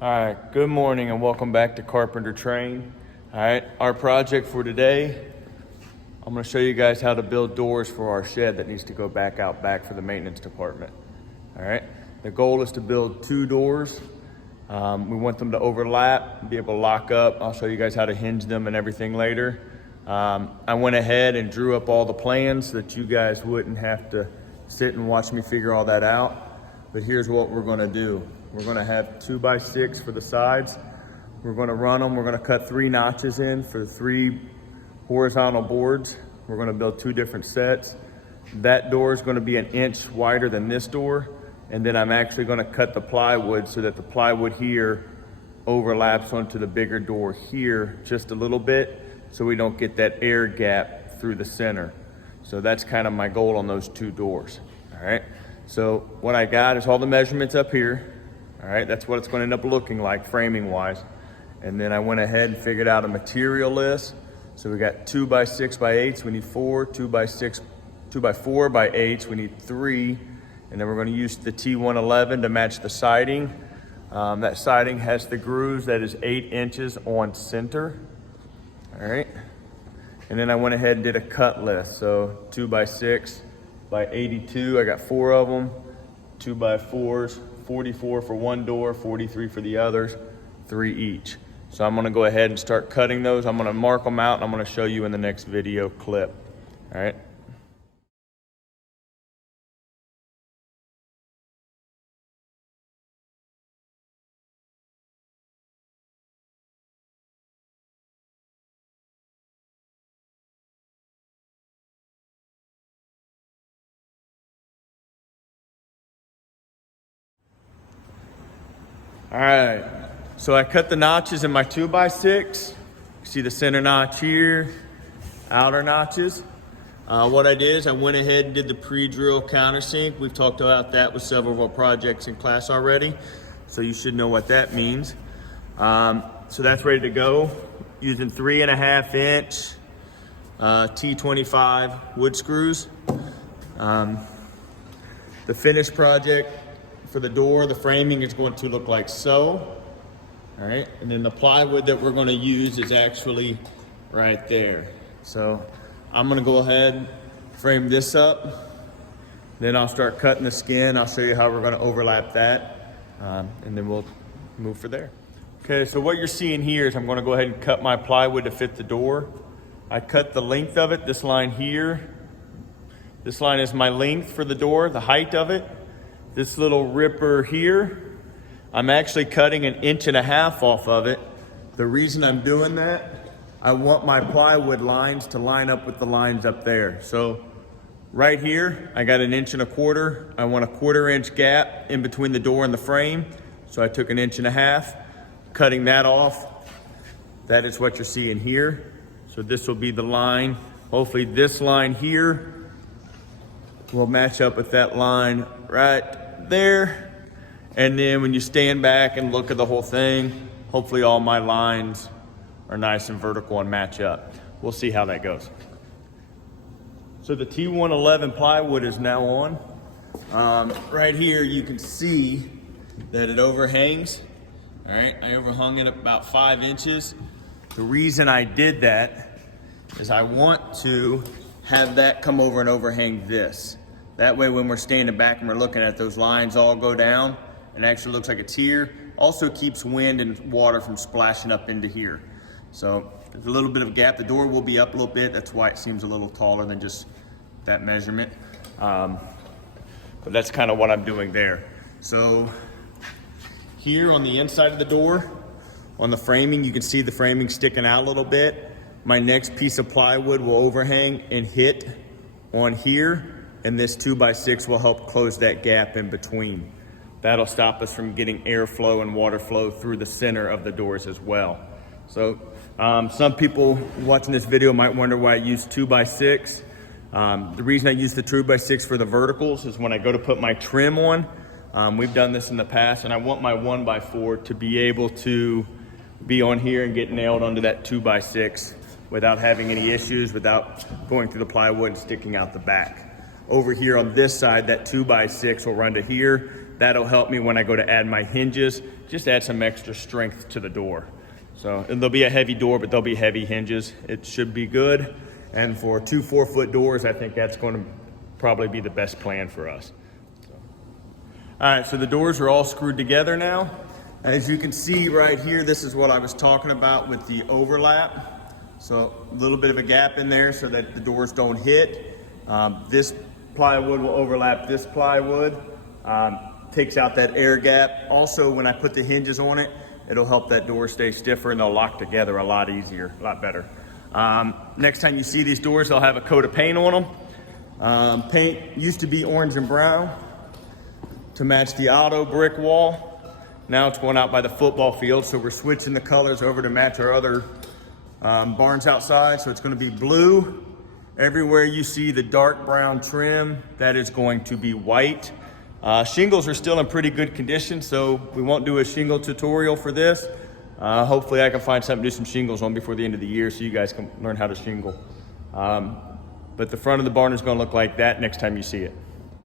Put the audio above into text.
All right, good morning and welcome back to Carpenter Train. All right, our project for today, I'm gonna show you guys how to build doors for our shed that needs to go back out back for the maintenance department. All right, the goal is to build 2 doors. We want them to overlap, be able to lock up. I'll show you guys how to hinge them and everything later. I went ahead and drew up all the plans so that you guys wouldn't have to sit and watch me figure all that out. But here's what we're gonna do. We're gonna have 2x6 for the sides. We're gonna run them. We're gonna cut 3 notches in for 3 horizontal boards. We're gonna build 2 different sets. That door is gonna be 1 inch wider than this door. And then I'm actually gonna cut the plywood so that the plywood here overlaps onto the bigger door here just a little bit so we don't get that air gap through the center. So that's kind of my goal on those 2 doors, all right? So what I got is all the measurements up here. All right, that's what it's going to end up looking like framing wise. And then I went ahead and figured out a material list. So we got 2x6x8s, we need 4, 2x4x8s, we need 3. And then we're going to use the T111 to match the siding. That siding has the grooves that is 8 inches on center. All right. And then I went ahead and did a cut list. So 2x6x82, I got 4 of them, 2x4s, 44 for one door, 43 for the others, 3 each. So I'm gonna go ahead and start cutting those. I'm gonna mark them out and I'm gonna show you in the next video clip, all right? All right, so I cut the notches in my 2x6. See the center notch here, outer notches. What I did is I went ahead and did the pre-drill countersink. We've talked about that with several of our projects in class already, so you should know what that means. So that's ready to go, using 3.5 inch T25 wood screws. The finished project for the door, the framing is going to look like so. All right, and then the plywood that we're gonna use is actually right there. So I'm gonna go ahead, frame this up, then I'll start cutting the skin. I'll show you how we're gonna overlap that, and then we'll move from there. Okay, so what you're seeing here is I'm gonna go ahead and cut my plywood to fit the door. I cut the length of it, this line here. This line is my length for the door, the height of it. This little ripper here, I'm actually cutting 1.5 inches off of it. The reason I'm doing that, I want my plywood lines to line up with the lines up there. So right here, I got 1.25 inches. I want a 1/4 inch gap in between the door and the frame. So I took 1.5 inches, cutting that off. That is what you're seeing here. So this will be the line. Hopefully this line here will match up with that line right there. And then when you stand back and look at the whole thing, hopefully all my lines are nice and vertical and match up. We'll see how that goes. So the T111 plywood is now on. Right here you can see that it overhangs. All right, I overhung it about 5 inches. The reason I did that is I want to have that come over and overhang this. That way when we're standing back and we're looking at those lines all go down, and actually looks like it's here. Also keeps wind and water from splashing up into here. So there's a little bit of a gap. The door will be up a little bit. That's why it seems a little taller than just that measurement. But that's kind of what I'm doing there. So here on the inside of the door, on the framing, you can see the framing sticking out a little bit. My next piece of plywood will overhang and hit on here, and this 2x6 will help close that gap in between. That'll stop us from getting airflow and water flow through the center of the doors as well. So some people watching this video might wonder why I use 2x6. The reason I use the 2x6 for the verticals is when I go to put my trim on, we've done this in the past, and I want my 1x4 to be able to be on here and get nailed onto that 2x6 without having any issues, without going through the plywood and sticking out the back. Over here on this side, that 2x6 will run to here. That'll help me when I go to add my hinges, just add some extra strength to the door. So there'll be a heavy door, but there'll be heavy hinges. It should be good. And for 2 4-foot doors, I think that's going to probably be the best plan for us. All right, so the doors are all screwed together now. As you can see right here, this is what I was talking about with the overlap. So a little bit of a gap in there so that the doors don't hit. This plywood will overlap this plywood. Takes out that air gap. Also, when I put the hinges on it, it'll help that door stay stiffer and they'll lock together a lot easier, a lot better. Next time you see these doors, they'll have a coat of paint on them. Paint used to be orange and brown to match the auto brick wall. Now it's going out by the football field, so we're switching the colors over to match our other barns outside. So it's going to be blue. Everywhere you see the dark brown trim, that is going to be white. Shingles are still in pretty good condition, so we won't do a shingle tutorial for this. Hopefully I can find something to do some shingles on before the end of the year so you guys can learn how to shingle. But the front of the barn is going to look like that next time you see it.